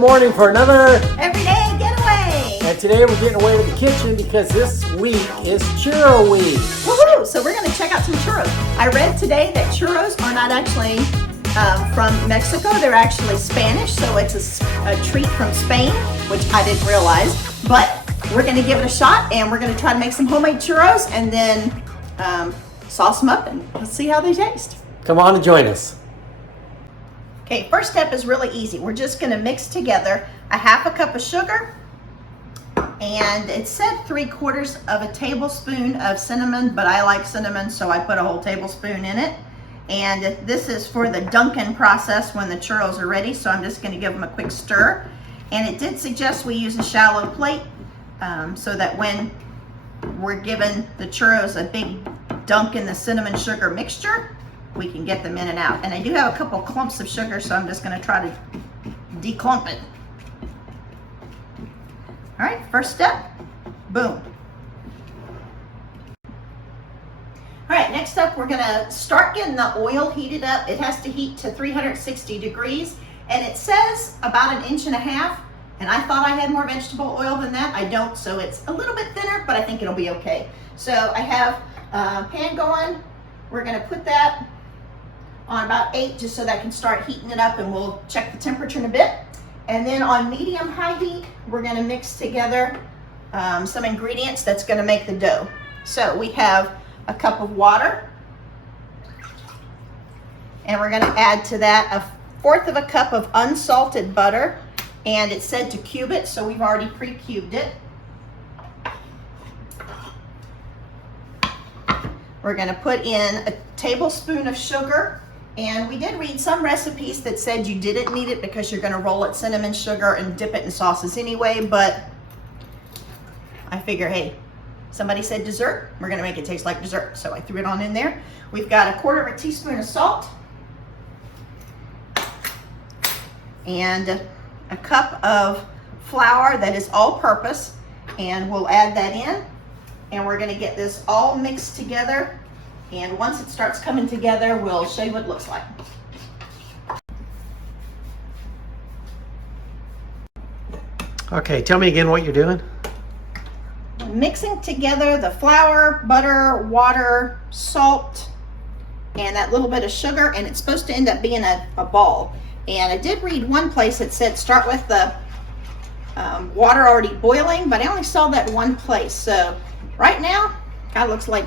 morning for another Everyday Getaway. And today we're getting away to the kitchen because this week is Churro week. Woohoo! So we're going to check out some churros. I read today that churros are not actually from Mexico. They're actually Spanish, so it's a treat from Spain, which I didn't realize. But we're going to give it a shot, and we're going to try to make some homemade churros, and then sauce them up, and let's see how they taste. Come on and join us. Okay, first step is really easy. We're just going to mix together a half a cup of sugar, and it said 3/4 of a tablespoon of cinnamon, but I like cinnamon, so I put a whole tablespoon in it. And this is for the dunking process when the churros are ready, so I'm just going to give them a quick stir. And it did suggest we use a shallow plate so that when we're giving the churros a big dunk in the cinnamon sugar mixture, we can get them in and out. And I do have a couple clumps of sugar, so I'm just going to try to declump it. All right, first step, boom. All right, next up, we're going to start getting the oil heated up. It has to heat to 360 degrees, and it says about 1.5 inches, and I thought I had more vegetable oil than that. I don't, so it's a little bit thinner, but I think it'll be okay. So I have a pan going. We're going to put that on about 8 just so that I can start heating it up, and we'll check the temperature in a bit. And then on medium-high heat, we're going to mix together some ingredients that's going to make the dough. So we have a cup of water, and we're going to add to that 1/4 of a cup of unsalted butter, and it said to cube it, so we've already pre-cubed it. We're going to put in a tablespoon of sugar, and we did read some recipes that said you didn't need it because you're going to roll it cinnamon sugar and dip it in sauces anyway, but I figure, hey, somebody said dessert, we're going to make it taste like dessert, so I threw it on in there. We've got 1/4 teaspoon of salt and a cup of flour that is all-purpose, and we'll add that in. And we're going to get this all mixed together, and once it starts coming together, we'll show you what it looks like. Okay, tell me again what you're doing. Mixing together the flour, butter, water, salt, and that little bit of sugar, and it's supposed to end up being a ball. And I did read one place that said start with the water already boiling, but I only saw that one place. So right now, kind of looks like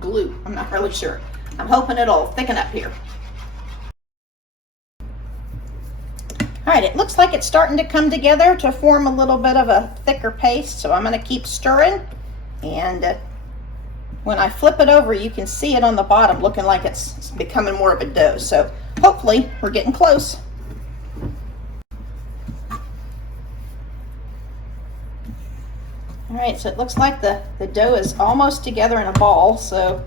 glue. I'm not really sure. I'm hoping it'll thicken up here. All right, it looks like it's starting to come together to form a little bit of a thicker paste, so I'm going to keep stirring. And when I flip it over, you can see it on the bottom looking like it's becoming more of a dough. So hopefully we're getting close. All right, so it looks like the dough is almost together in a ball. So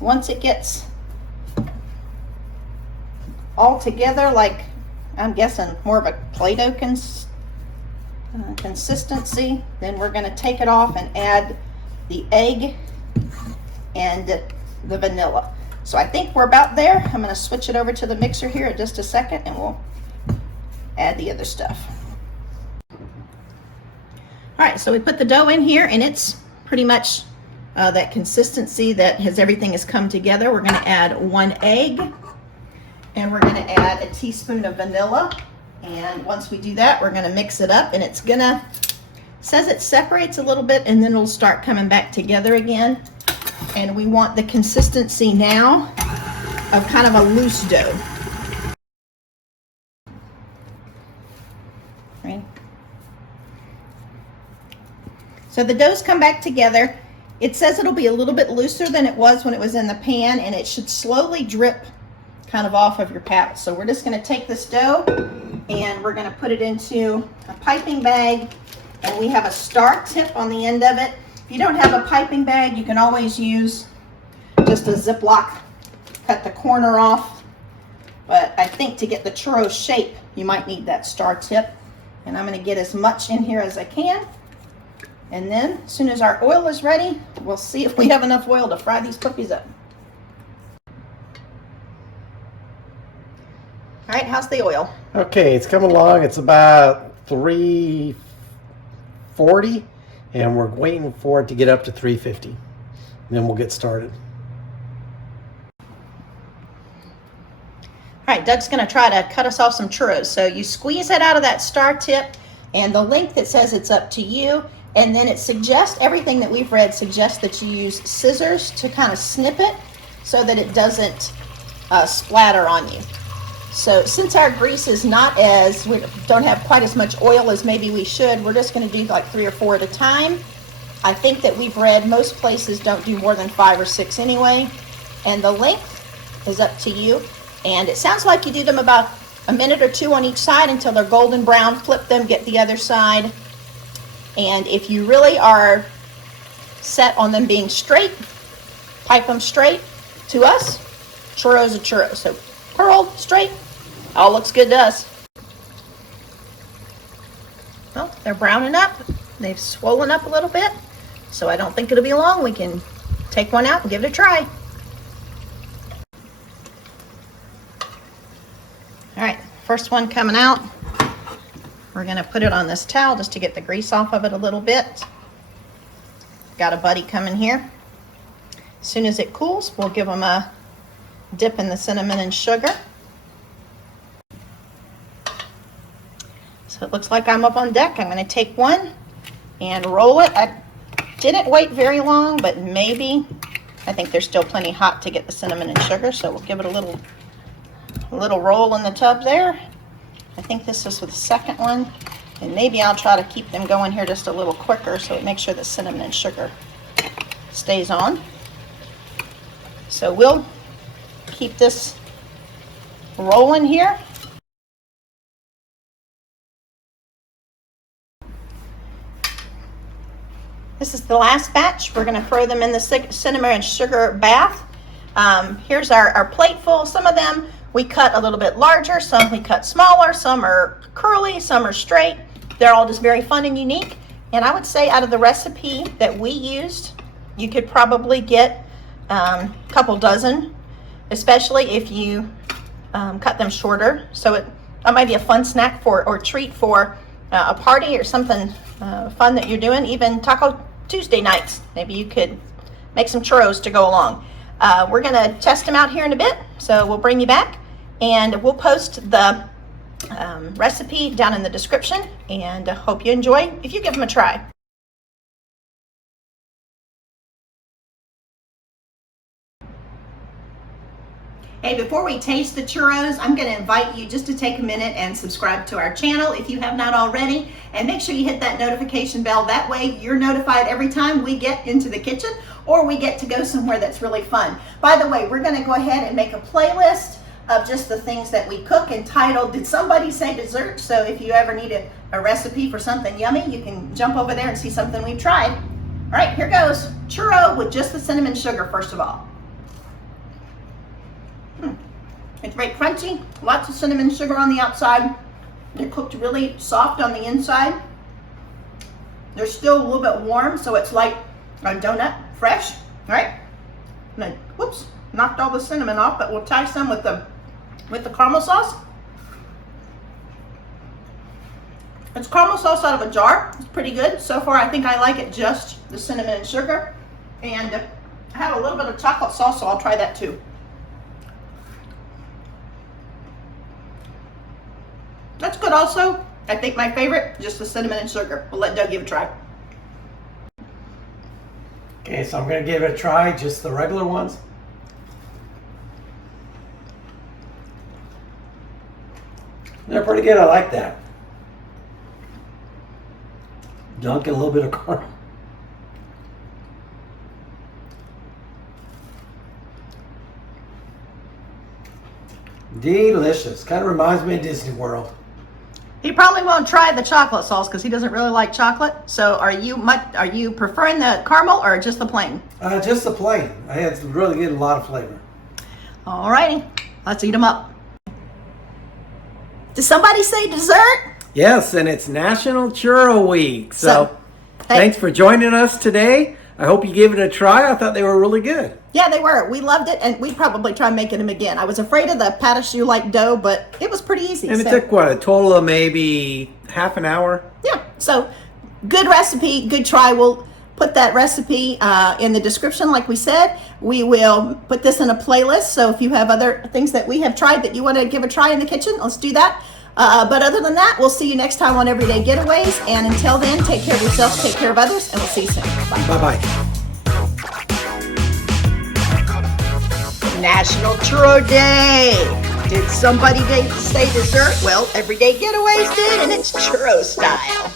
once it gets all together, like I'm guessing more of a Play-Doh consistency, then we're going to take it off and add the egg and the vanilla. So I think we're about there. I'm going to switch it over to the mixer here in just a second, and we'll add the other stuff. All right, so we put the dough in here, and it's pretty much that consistency that everything has come together. We're going to add 1 egg, and we're going to add a teaspoon of vanilla. And once we do that, we're going to mix it up, and it's going to, says it separates a little bit, and then it'll start coming back together again. And we want the consistency now of kind of a loose dough. Right. So the dough's come back together. It says it'll be a little bit looser than it was when it was in the pan, and it should slowly drip kind of off of your paddle. So we're just going to take this dough and we're going to put it into a piping bag, and we have a star tip on the end of it. If you don't have a piping bag, you can always use just a Ziploc, cut the corner off, but I think to get the churro shape, you might need that star tip. And I'm going to get as much in here as I can. And then as soon as our oil is ready, we'll see if we have enough oil to fry these cookies up. All right, how's the oil? Okay, it's coming along. It's about 340, and we're waiting for it to get up to 350. Then we'll get started. All right, Doug's going to try to cut us off some churros. So you squeeze it out of that star tip, and the length that says it's up to you. And then it suggests, everything that we've read suggests that you use scissors to kind of snip it so that it doesn't splatter on you. So since our grease is not as, we don't have quite as much oil as maybe we should, we're just going to do like 3 or 4 at a time. I think that we've read most places don't do more than 5 or 6 anyway. And the length is up to you. And it sounds like you do them about a minute or 2 on each side until they're golden brown. Flip them, get the other side. And if you really are set on them being straight, pipe them straight. To us, churros are churros. So curled, straight, all looks good to us. Well, they're browning up. They've swollen up a little bit. So I don't think it'll be long. We can take one out and give it a try. All right, first one coming out. We're gonna put it on this towel just to get the grease off of it a little bit. Got a buddy coming here. As soon as it cools, we'll give them a dip in the cinnamon and sugar. So it looks like I'm up on deck. I'm gonna take one and roll it. I didn't wait very long, but maybe, I think they're still plenty hot to get the cinnamon and sugar, so we'll give it a little roll in the tub there. I think this is the second one, and maybe I'll try to keep them going here just a little quicker so it makes sure the cinnamon and sugar stays on. So we'll keep this rolling here. This is the last batch. We're going to throw them in the cinnamon and sugar bath. Here's our plate full. Some of them we cut a little bit larger, some we cut smaller, some are curly, some are straight. They're all just very fun and unique. And I would say out of the recipe that we used, you could probably get a couple dozen, especially if you cut them shorter. So it might be a fun snack or treat for a party or something fun that you're doing, even Taco Tuesday nights. Maybe you could make some churros to go along. We're gonna test them out here in a bit, so we'll bring you back and we'll post the recipe down in the description, and hope you enjoy if you give them a try. Hey, before we taste the churros, I'm going to invite you just to take a minute and subscribe to our channel if you have not already, and make sure you hit that notification bell. That way you're notified every time we get into the kitchen or we get to go somewhere that's really fun. By the way, we're going to go ahead and make a playlist of just the things that we cook entitled Did Somebody Say Dessert? So if you ever need a recipe for something yummy, you can jump over there and see something we've tried. All right, here goes. Churro with just the cinnamon sugar first of all. It's very crunchy, lots of cinnamon sugar on the outside. They're cooked really soft on the inside. They're still a little bit warm, so it's like a donut, fresh. All right, and then, whoops, knocked all the cinnamon off, but we'll try some with the caramel sauce. It's caramel sauce out of a jar. It's pretty good. So far, I think I like it just the cinnamon and sugar. And I have a little bit of chocolate sauce, so I'll try that too. That's good also. I think my favorite, just the cinnamon and sugar. We'll let Doug give it a try. Okay, so I'm going to give it a try, just the regular ones. They're pretty good. I like that. Dunk in a little bit of caramel. Delicious. Kind of reminds me of Disney World. He probably won't try the chocolate sauce because he doesn't really like chocolate. So are you preferring the caramel or just the plain? Just the plain. It's really good, a lot of flavor. All righty, let's eat them up. Did somebody say dessert? Yes, and it's National Churro Week. So hey. Thanks for joining us today. I hope you gave it a try. I thought they were really good. Yeah, they were. We loved it, and we'd probably try making them again. I was afraid of the pat a shoe like dough, but it was pretty easy. And it took what, a total of maybe half an hour? Yeah, so good recipe, good try. We'll put that recipe in the description like we said. We will put this in a playlist, so if you have other things that we have tried that you want to give a try in the kitchen, let's do that. But other than that, we'll see you next time on Everyday Getaways, and until then, take care of yourselves, take care of others, and we'll see you soon. Bye. Bye-bye. National Churro Day. Did somebody say dessert? Well, Everyday Getaways did, and it's churro style.